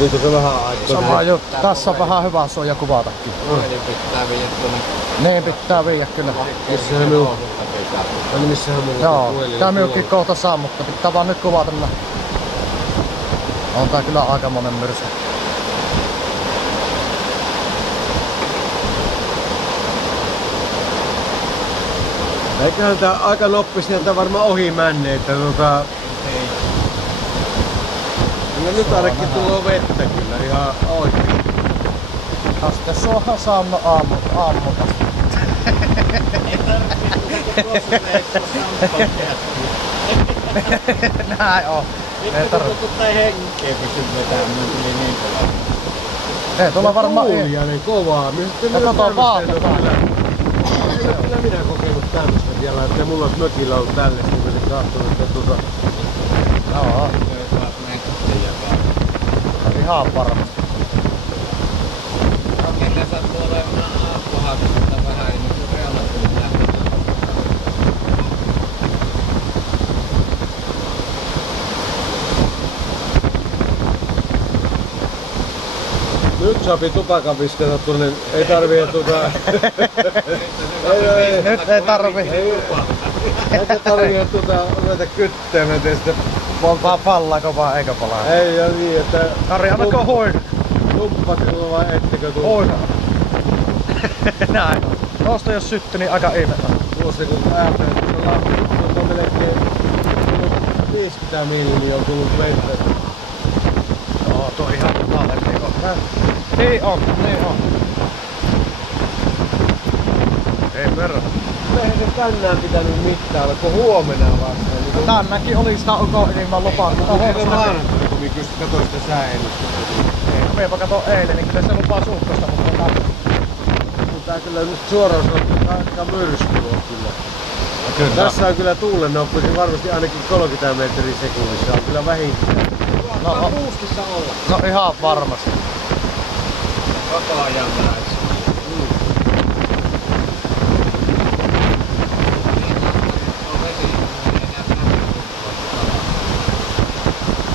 Niitä se vähän aikaa. Sama juttu. Tässä on vähän hyvä suoja kuvatakin. Puhelin pitää viedä tuonne. Ne pitää viedä kyllä. Missähän minun? Ai missähän minun? Joo, tää minunkin kohta saa, mutta pitää vaan nyt kuvata. On tää kyllä aikamoinen myrsky. Eiköhän tää aika noppisesti tää varmaan ohi menne, että kyllä nyt ainakin tuloo vettä kyllä ihan oikein. Sitten suohan saanut aamuta. Ei tarvitse Näin on. Ei tarvitse. Tai henkeä pysy vetämään, tuli niin kovaa. Ei tuolla varmaan Tuuliainen kovaa. Ja kato vaatetta. Kyllä minä kokenut tämmöstä vielä, että mulla olisi mökillä ollut tällaista, kun se katsonut, että Joo. Ihan varmasti. Okei, tässä sattuu olemaan aappuhakusta vähän, niin kuin reunat tuli läpi. Nyt saapi tupakan pistetä tuonne, ei tarvii Nyt ei tarvi. Eikä tarvii ruveta kyttämään teistä. Vaan pallaako vaan eikä palaa. Ei ole niin, että Kari, annako hoina? Tumppaksella vai ettekö tuu? Hoina. Näin. Tuosta jos syttyi, niin aika ihme. Tuossa kun ajattelee, että se on melkein 50 milliä on tullut vettä. Joo, tuo ihan totaalle niin on. Niin on. Ei perä. Eihän se tänään pitänyt mittailla, kun huomenna vasta. Niin Tänäänkin oli sitä enemmän lupaa. onko se maanantaina, kun minä katsoin sitä sääennustusta? Meipä kato eilen, niin kyllä se lupaa suhkosta, mutta Tää kyllä nyt suoraan sanottuna aika myrsky on kyllä. kyllä. Tässä on kyllä tuulen nopeasti varmasti ainakin 30 metriä sekunnissa. On kyllä vähintään. No, puuskissa olla. No ihan varmasti. Koko ajan näin.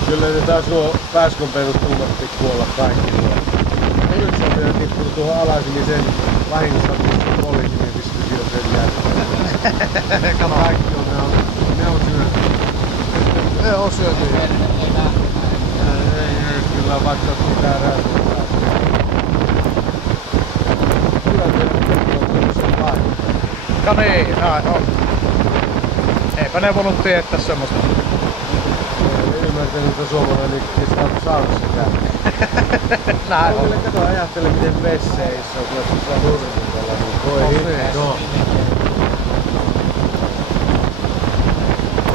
Kyllä ne taas nuo pääskonperuskulmat tippuu olla kaikki. Yksi on vielä tippunut tuohon alas, niin sen vahingossa poliisi niin pystyi jo sen jälkeen. Kaikki on, ne on syöty. Ne on syöty. Ei kyllä vaikka pitää räätälää. Kyllä ne on sen paikka. No niin, näin on. Eipä ne voinut tietää semmoista. Ymmärtänyt, että suomalainen ei saa saunassa käydä. Näin on. Kyllä kato ajattele miten vesseissä on, kun tuossa nurmikolla, niin voi hitto.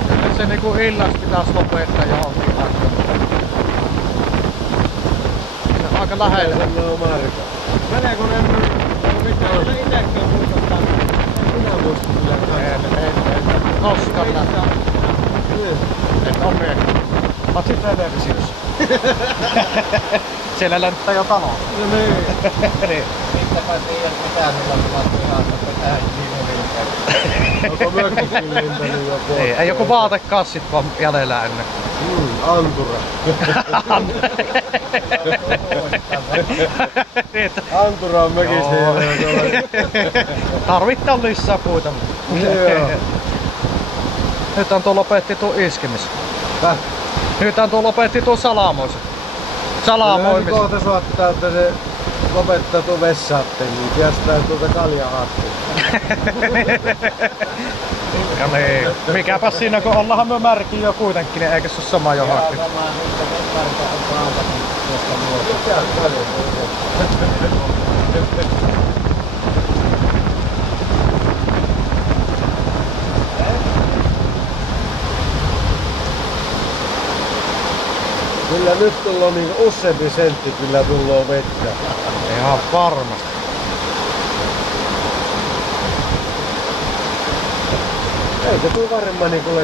Kyllä se niinku illasta pitäis lopettaa johonkin aikaan. Se on aika lähellä. Se on marka. Meneekö ne mitään? No itekään muistaa. Minä muistin kyllä kanssa. En koskaan nähdä. Et on miehiä. Patsi televisiossa. Siellä lenttää jo talo. No niin. Niin. Mitäpä tiedät mitä sillä on luvattu ihan, että tähän viime Onko mökkikin lentänyt jo pois? Ei joku vaatekassit vaan jäljellä ennen. Antura. Antura on mökissä. Tarvittaa lisää puita. Joo. Nyt tuo lopetti tuo iskemis. Nyt tuo lopetti tuo salamoisen. Salamoimisen. Kohta suottaa, että se lopettaa tuon vessaatten, niin päästää tuota kaljahattua. Ja niin. Mikäpä siinä, kun ollaanhan me märkiä jo kuitenkin, niin eikö se ole sama jo hakki? Samaan nyt Vesmarita on rautakin tuosta muuta. Kyllä nyt tullaan niin useampi sentti kyllä tullaan vettä. Ihan varmasti. Eikö tuu varmaan niin kuule